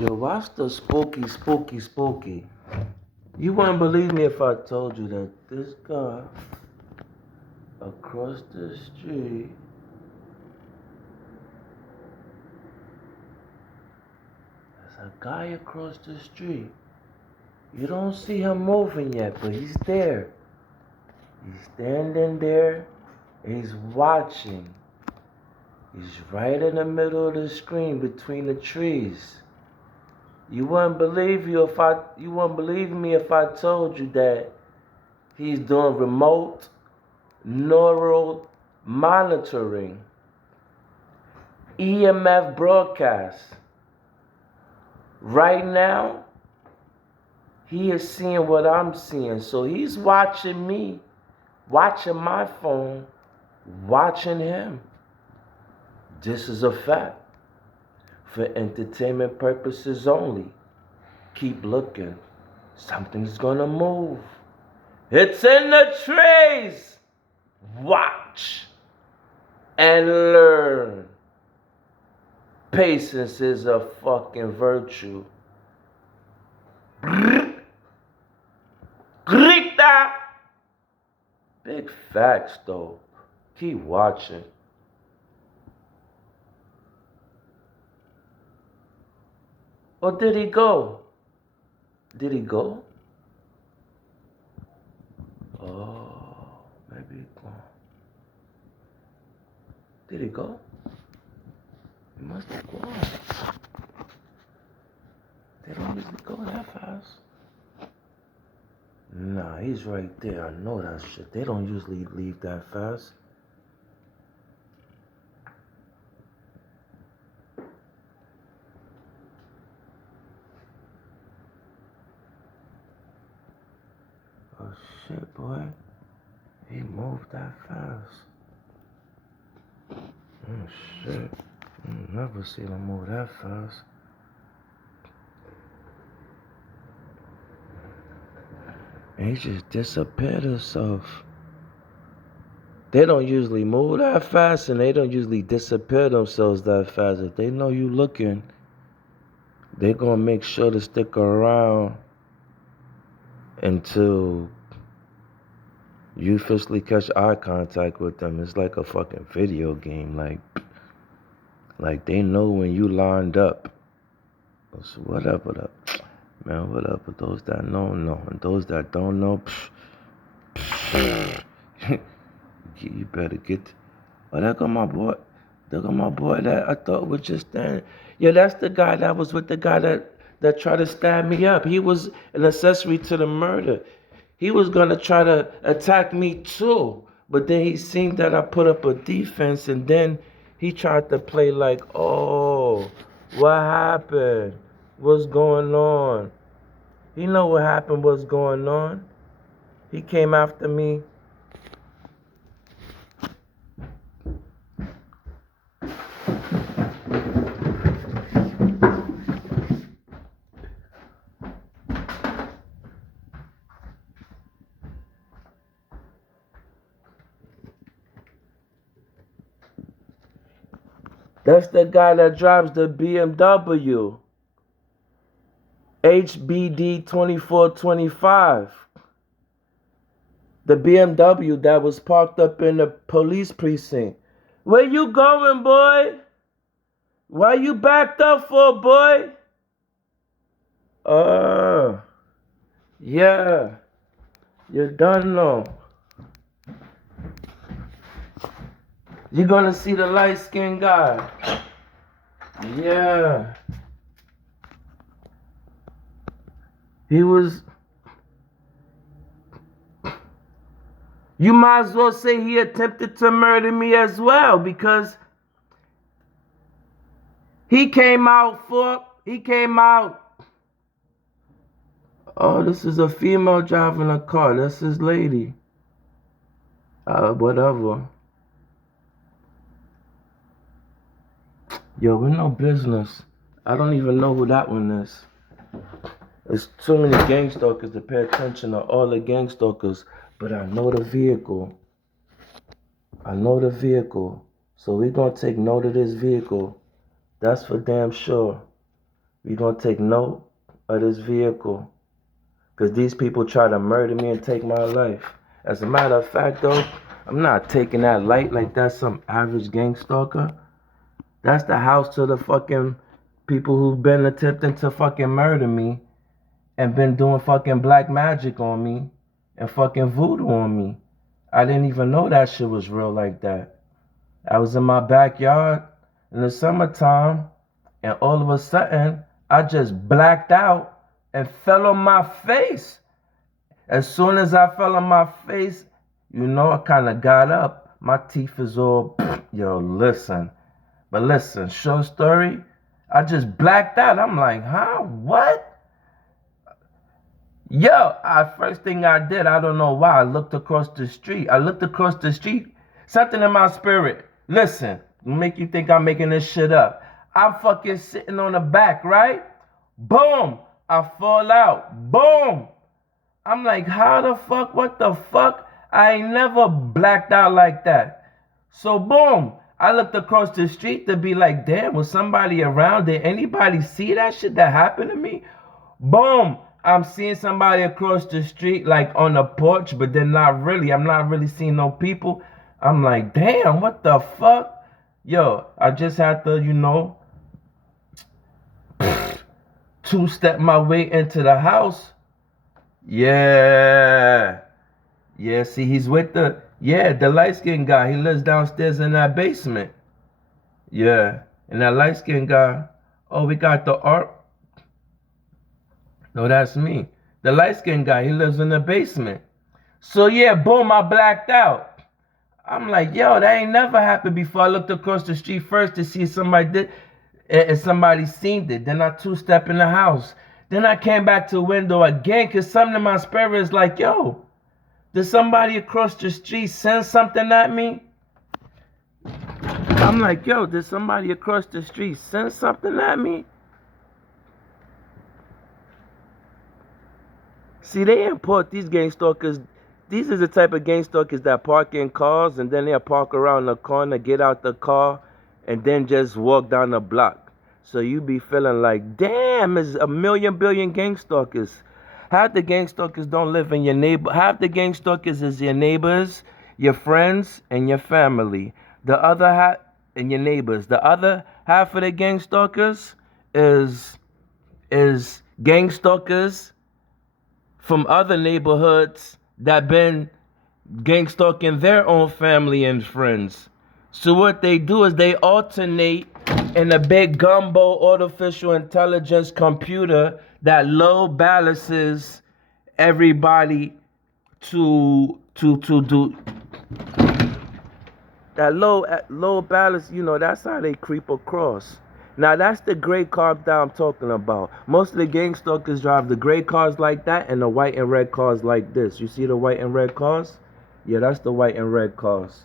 Yo, watch the spooky. You wouldn't believe me if I told you that this guy across the street there's a guy across the street. You don't see him moving yet, but he's there. He's standing there. He's watching. He's right in the middle of the screen between the trees. You wouldn't believe me if I told you that he's doing remote neural monitoring, EMF broadcast. Right now, he is seeing what I'm seeing. So he's watching me, watching my phone, watching him. This is a fact. For entertainment purposes only. Keep looking. Something's gonna move. It's in the trees. Watch and learn. Patience is a fucking virtue. Grita. Big facts though. Keep watching. Or did he go? Did he go? Oh, maybe he gone. Did he go? He must have gone. They don't usually go that fast. Nah, he's right there. I know that shit. They don't usually leave that fast. Oh shit, boy. He moved that fast. Oh shit. Never seen him move that fast. And he just disappeared himself. They don't usually move that fast and they don't usually disappear themselves that fast. If they know you looking, they're gonna make sure to stick around until you officially catch eye contact with them. It's like a fucking video game. Like they know when you lined up. So what up? Man, what up with those that know? And those that don't know, you better get. Oh, there go my boy. There go my boy that I thought was just standing. Yeah, that's the guy that was with the guy that tried to stab me up. He was an accessory to the murder. He was gonna try to attack me too, but then he seen that I put up a defense, and then he tried to play like, oh, what happened? What's going on? He know what happened, what's going on. He came after me. That's the guy that drives the BMW. HBD 2425. The BMW that was parked up in the police precinct. Where you going, boy? Why you backed up for, boy? Yeah. You done know. You're gonna see the light-skinned guy. Yeah. He was... You might as well say he attempted to murder me as well, because he came out. Oh, this is a female driving a car. That's his lady. Whatever. Yo, we're no business. I don't even know who that one is. There's too many gang stalkers to pay attention to all the gang stalkers. But I know the vehicle. So we're going to take note of this vehicle. That's for damn sure. We gonna take note of this vehicle. Because these people try to murder me and take my life. As a matter of fact, though, I'm not taking that light like that's some average gang stalker. That's the house to the fucking people who've been attempting to fucking murder me and been doing fucking black magic on me and fucking voodoo on me. I didn't even know that shit was real like that. I was in my backyard in the summertime and all of a sudden I just blacked out and fell on my face. As soon as I fell on my face, I kind of got up. My teeth is all, yo, listen. But listen, short story, I just blacked out. I'm like, huh? What? Yo, first thing I did, I don't know why, I looked across the street. Something in my spirit. Listen, make you think I'm making this shit up. I'm fucking sitting on the back, right? Boom! I fall out. Boom! I'm like, how the fuck? What the fuck? I ain't never blacked out like that. So boom, I looked across the street to be like, damn, was somebody around? Did anybody see that shit that happened to me? Boom, I'm seeing somebody across the street like on the porch, but then not really. I'm not really seeing no people. I'm like, damn, what the fuck? Yo, I just had to, two-step my way into the house. Yeah. Yeah, see, he's with the light-skinned guy. He lives downstairs in that basement. Yeah. And that light-skinned guy, oh, we got the art. No, that's me. The light-skinned guy, he lives in the basement. So, yeah, boom, I blacked out. I'm like, yo, that ain't never happened before. I looked across the street first to see if somebody did, and somebody seen it. Then I two-step in the house. Then I came back to the window again because something in my spirit is like, yo, did somebody across the street send something at me? I'm like, yo, did somebody across the street send something at me? See, they import these gang stalkers. These are the type of gang stalkers that park in cars and then they'll park around the corner, get out the car, and then just walk down the block. So you be feeling like, damn, there's a million billion gang stalkers. Half the gang stalkers don't live in your neighbor. Half the gang stalkers is your neighbors, your friends, and your family. The other half, and your neighbors. The other half of the gang stalkers is gang stalkers from other neighborhoods that been gang stalking their own family and friends. So what they do is they alternate in a big gumbo artificial intelligence computer that load balances everybody to do that low balance. That's how they creep across. Now that's the gray car that I'm talking about. Most of the gang stalkers drive the gray cars like that and the white and red cars like this. You see the white and red cars? Yeah, that's the white and red cars.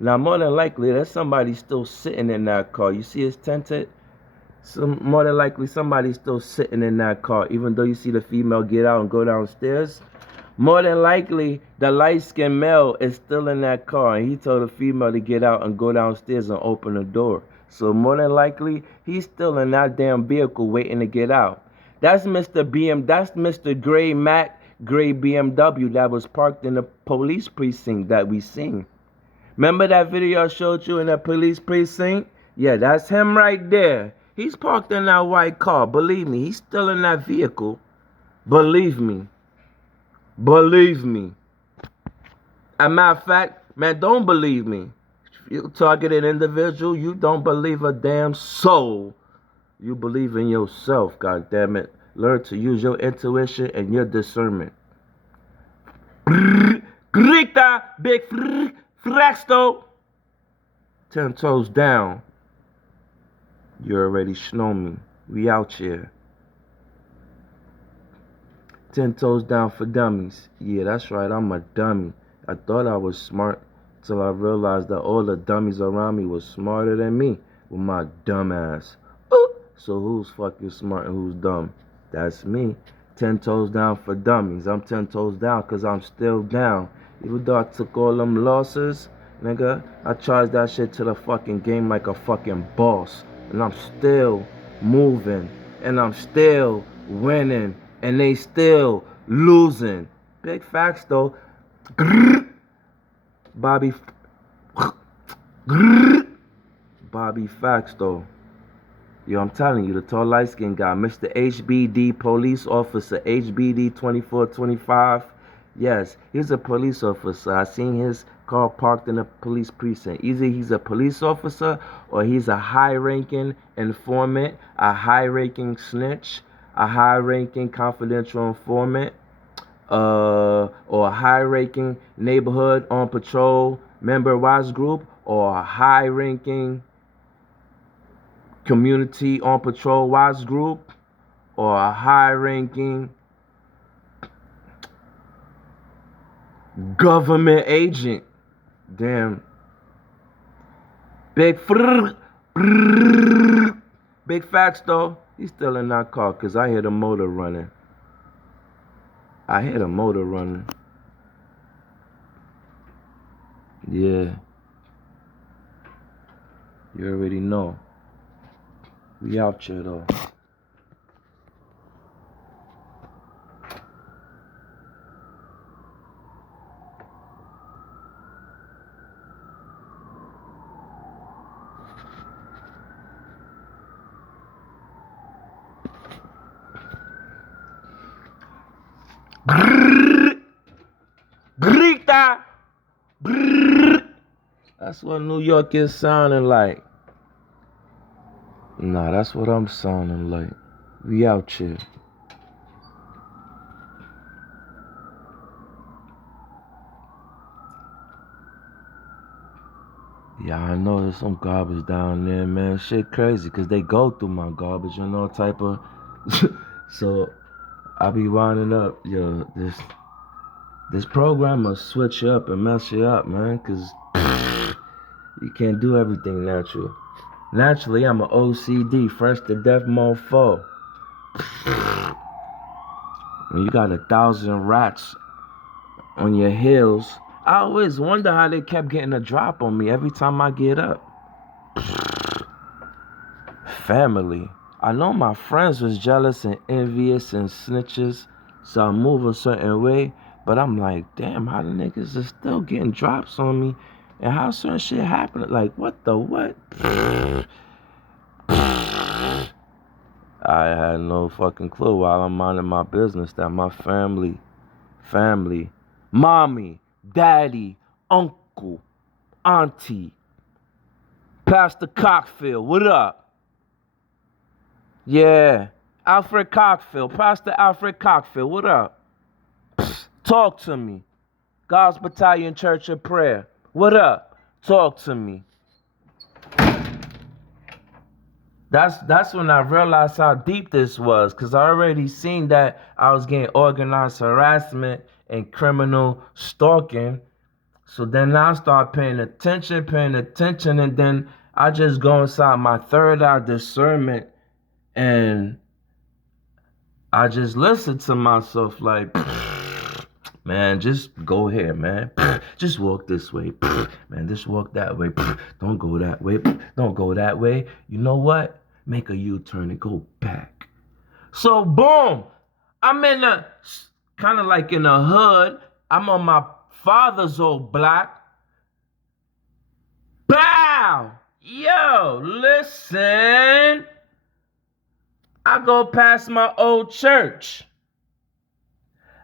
Now, more than likely, there's somebody still sitting in that car. You see it's tinted? More than likely, somebody's still sitting in that car. Even though you see the female get out and go downstairs, more than likely, the light-skinned male is still in that car. And he told the female to get out and go downstairs and open the door. So more than likely, he's still in that damn vehicle waiting to get out. That's Mr. That's Mr. Gray BMW that was parked in the police precinct that we seen. Remember that video I showed you in that police precinct? Yeah, that's him right there. He's parked in that white car. Believe me, he's still in that vehicle. Believe me. Believe me. As a matter of fact, man, don't believe me. If you target an individual, you don't believe a damn soul. You believe in yourself, goddammit. Learn to use your intuition and your discernment. Grita, big Frasto. 10 toes down. You already know me. We out here. 10 toes down for dummies. Yeah, that's right. I'm a dummy. I thought I was smart till I realized that all the dummies around me was smarter than me with my dumb ass. Ooh. So who's fucking smart and who's dumb? That's me. 10 toes down for dummies. I'm 10 toes down because I'm still down. Even though I took all them losses, nigga, I charged that shit to the fucking game like a fucking boss. And I'm still moving. and I'm still winning, and they still losing. Big facts though. Bobby, Bobby facts though. Yo, I'm telling you, the tall light skinned guy, Mr. HBD police officer, HBD 2425. Yes, he's a police officer. I seen his car parked in a police precinct. Either he's a police officer or he's a high-ranking informant, a high-ranking snitch, a high-ranking confidential informant, or a high-ranking neighborhood on patrol member watch group, or a high-ranking community on patrol watch group, or a high-ranking government agent. Damn. Big big facts though. He's still in that car because I hear the motor running. Yeah. You already know. We out here though. Grita. That's what New York is sounding like. Nah, that's what I'm sounding like. We out here. Yeah, I know there's some garbage down there, man. Shit crazy, because they go through my garbage, you know, type of... So, I be winding up, yo, this program will switch you up and mess you up, man, because you can't do everything natural. Naturally, I'm an OCD, fresh to death mofo. When you got 1,000 rats on your heels, I always wonder how they kept getting a drop on me every time I get up. Family. I know my friends was jealous and envious and snitches, so I move a certain way, but I'm like, damn, how the niggas is still getting drops on me, and how certain shit happened? Like, what the what? I had no fucking clue while I'm minding my business that my family, mommy, daddy, uncle, auntie, Pastor Cockfield, what up? Yeah, Alfred Cockfield, Pastor Alfred Cockfield, what up? Talk to me. God's Battalion Church of Prayer, what up? Talk to me. That's when I realized how deep this was, because I already seen that I was getting organized harassment and criminal stalking. So then I start paying attention, and then I just go inside my third eye discernment, and I just listen to myself like, man, just go here, man. Just walk this way. Man, just walk that way. Don't go that way. Don't go that way. You know what? Make a U-turn and go back. So, boom. I'm in a, kind of like in a hood. I'm on my father's old block. Bow! Yo, listen. I go past my old church.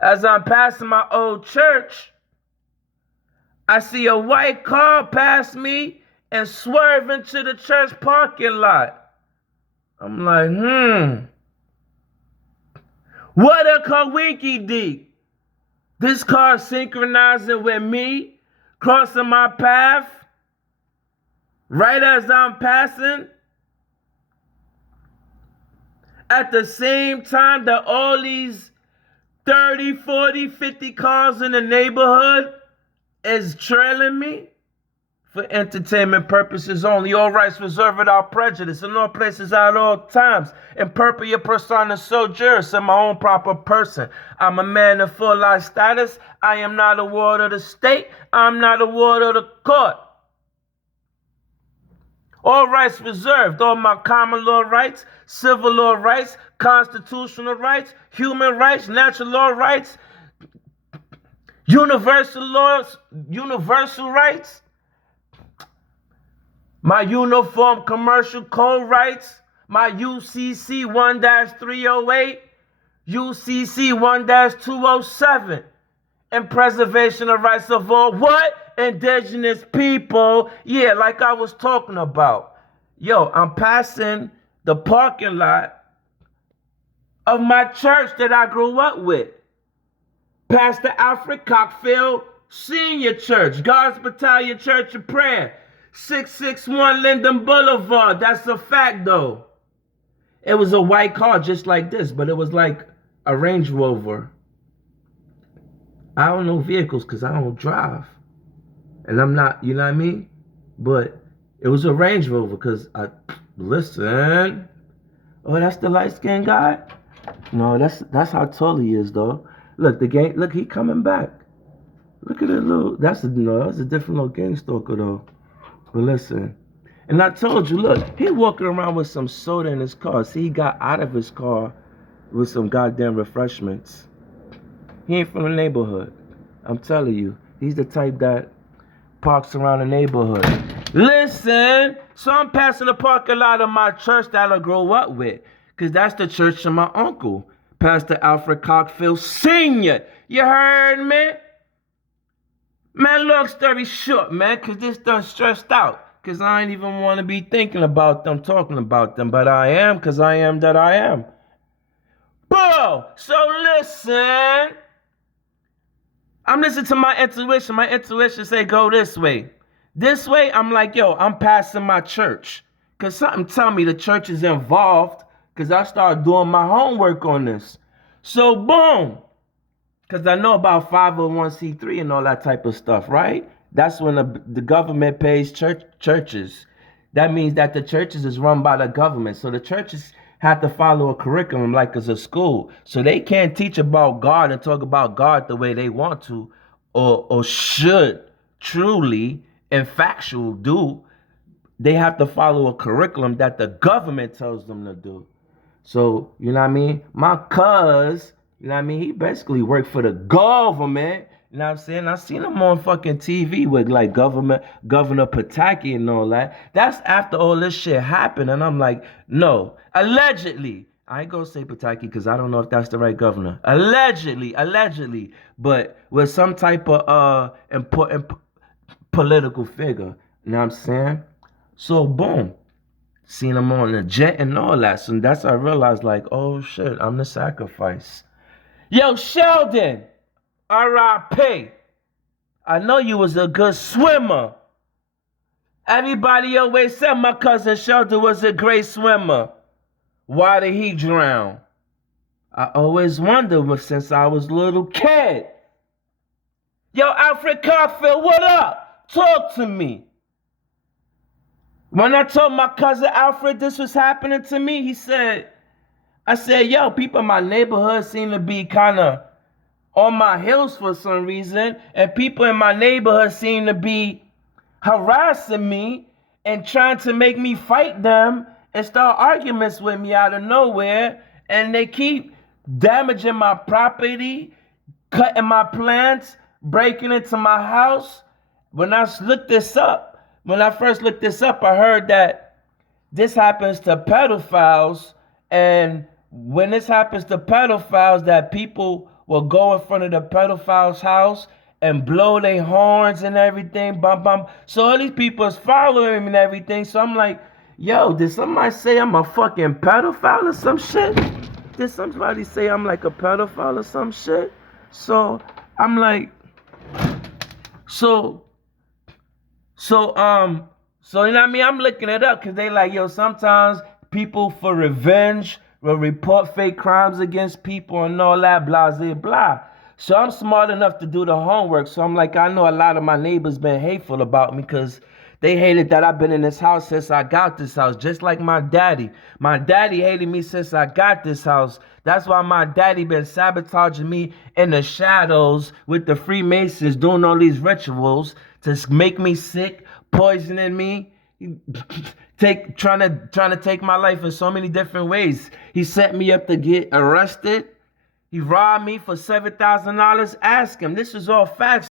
As I'm passing my old church, I see a white car pass me and swerve into the church parking lot. I'm like, what a kawinky deep. This car synchronizing with me, crossing my path, right as I'm passing. At the same time that all these 30, 40, 50 cars in the neighborhood is trailing me for entertainment purposes only. All rights reserved without prejudice, in all places at all times. In purpura persona sojourns, in my own proper person. I'm a man of full life status. I am not a ward of the state. I'm not a ward of the court. All rights reserved. All my common law rights, civil law rights, constitutional rights, human rights, natural law rights, universal laws, universal rights, my uniform commercial code rights, my UCC 1-308, UCC 1-207, and preservation of rights of all what? Indigenous people. Yeah, like I was talking about. Yo, I'm passing the parking lot of my church that I grew up with. Pastor Alfred Cockfield Senior Church, God's Battalion Church of Prayer, 661 Linden Boulevard. That's a fact, though. It was a white car just like this, but it was like a Range Rover. I don't know vehicles because I don't drive. And I'm not, you know what I mean? But it was a Range Rover because listen. Oh, that's the light-skinned guy? No, that's how tall he is, though. Look, look, he coming back. Look at it, that's a different little gang stalker, though. But listen. And I told you, look, he walking around with some soda in his car. See, he got out of his car with some goddamn refreshments. He ain't from the neighborhood. I'm telling you. He's the type that parks around the neighborhood. Listen, so I'm passing the parking lot of my church that I grew up with. Because that's the church of my uncle, Pastor Alfred Cockfield Sr. You heard me? Man, long story short, man, because this done stressed out. Because I ain't even want to be thinking about them, talking about them. But I am, because I am that I am. Bro, so listen. I'm listening to my intuition. My intuition say go this way. This way, I'm like, yo, I'm passing my church. Because something tell me the church is involved. Because I started doing my homework on this. So, boom. Because I know about 501c3 and all that type of stuff, right? That's when the government pays churches. That means that the churches is run by the government. So the churches have to follow a curriculum like it's a school. So they can't teach about God and talk about God the way they want to or should truly and factual do. They have to follow a curriculum that the government tells them to do. So, you know what I mean? My cuz, you know what I mean? He basically worked for the government. You know what I'm saying? I seen him on fucking TV with like Governor Pataki and all that. That's after all this shit happened. And I'm like, no, allegedly. I ain't gonna say Pataki because I don't know if that's the right governor. Allegedly. But with some type of important political figure. You know what I'm saying? So, boom. Seen him on the jet and all that. So that's how I realized, like, oh shit, I'm the sacrifice. Yo, Sheldon, R.I.P. I know you was a good swimmer. Everybody always said my cousin Sheldon was a great swimmer. Why did he drown? I always wondered since I was a little kid. Yo, Alfred Cockfield, what up? Talk to me. When I told my cousin Alfred this was happening to me, I said, yo, people in my neighborhood seem to be kind of on my heels for some reason. And people in my neighborhood seem to be harassing me and trying to make me fight them and start arguments with me out of nowhere. And they keep damaging my property, cutting my plants, breaking into my house. When I first looked this up, I heard that this happens to pedophiles. And when this happens to pedophiles, that people will go in front of the pedophile's house and blow their horns and everything. Bum, bum. So all these people is following me and everything. So I'm like, yo, did somebody say I'm a fucking pedophile or some shit? Did somebody say I'm like a pedophile or some shit? So I'm like, so you know what I mean? I'm looking it up because they like, yo, sometimes people for revenge will report fake crimes against people and all that, blah, blah, blah. So I'm smart enough to do the homework. So I'm like, I know a lot of my neighbors been hateful about me because they hated that I've been in this house since I got this house, just like my daddy. My daddy hated me since I got this house. That's why my daddy been sabotaging me in the shadows with the Freemasons, doing all these rituals to make me sick, poisoning me, trying to take my life in so many different ways. He set me up to get arrested. He robbed me for $7,000. Ask him. This is all facts.